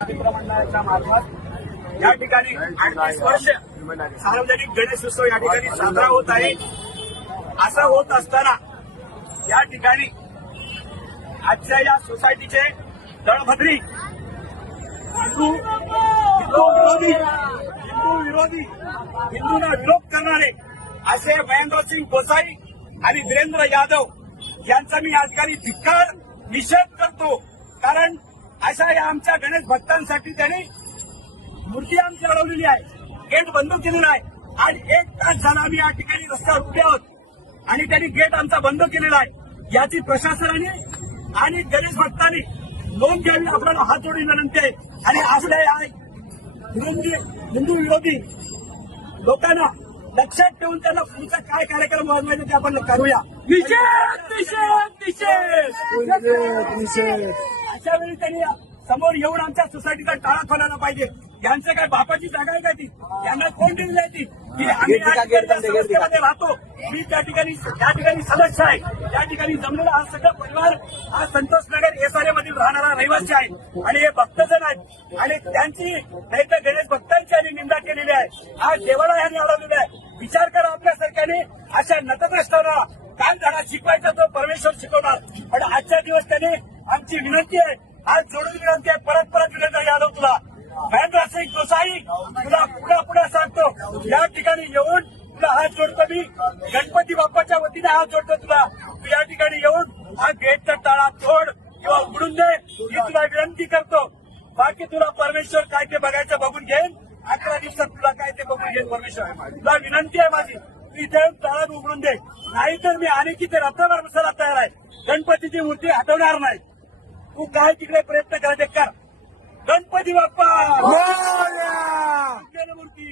मंडळाच्या मार्फत या ठिकाणी 38 वर्ष सार्वजनिक गणेशोत्सव या ठिकाणी साजरा होत आहे। असं होत असताना या ठिकाणी आजच्या या सोसायटीचे दळभद्री हिंदूंना विरोध करणारे असे महेंद्रसिंग गोसाई आणि वीरेंद्र यादव यांचा मी या ठिकाणी धिक्कार निषेध करतो। कारण अशा या आमच्या गणेश भक्तांसाठी त्यांनी मूर्ती आमची अडवलेली आहे, गेट बंद केलेला आहे आणि 1 तास झाला आम्ही या ठिकाणी रस्त्यावर उभे आहोत आणि त्यांनी गेट आमचा बंद केलेला आहे। याची प्रशासनाने आणि गणेश भक्तांनी नोंद घ्यावी आपल्याला हात जोडून विनंती आहे। आणि असल्या या हिंदू विरोधी लोकांना लक्षात ठेवून त्यांना पुढचा काय कार्यक्रम वाजवायचा ते आपण करूया। अशा वेळी त्यांनी समोर येऊन आमच्या सोसायटीचा टाळा खोलायला पाहिजे। यांचं काय बापाची जागा आहे का ती? यांना कोण दिली आहे ती? आम्ही समस्येमध्ये राहतो। मी त्या ठिकाणी सदस्य आहे। त्या ठिकाणी जमलेला हा सगळा परिवार हा संतोष नगर एसआरए मधील राहणारा रहिवासी आहे आणि हे भक्तजन आहेत आणि त्यांची नाही तर गणेश भक्तांची यांनी निंदा केलेली आहे। आज देवाला यांनी अडवलेला आहे। विचार करा, आपल्या सरकारने अशा नतद्रष्टांना काय धडा शिकवायचा तो परमेश्वर शिकवणार। पण आजच्या दिवस त्याने आमची विनंती आहे, आज जोडून विनंती आहे, परत विनंती यादव तुला महेंद्रसिंग गोसाई तुला पुढे सांगतो, या ठिकाणी येऊन तुला हात जोडतो। मी गणपती बाप्पाच्या वतीने हात जोडतो तुला। तू या ठिकाणी येऊन हा गेटचा टाळा तोड किंवा उघडून दे ही तुला विनंती करतो। बाकी तुला परमेश्वर काय ते बघायचं बघून घेईन। 11 दिवसात तुला काय ते बघून घेईन परमेश्वर। तुला विनंती आहे माझी, तू इथे टाळा उघडून दे, नाहीतर मी आणि किती रत्नावर बसायला तयार आहे। गणपतीची मूर्ती हटवणार नाही। तू काय तिकडे प्रयत्न करायचे कर। गणपती बाप्पा मूर्ती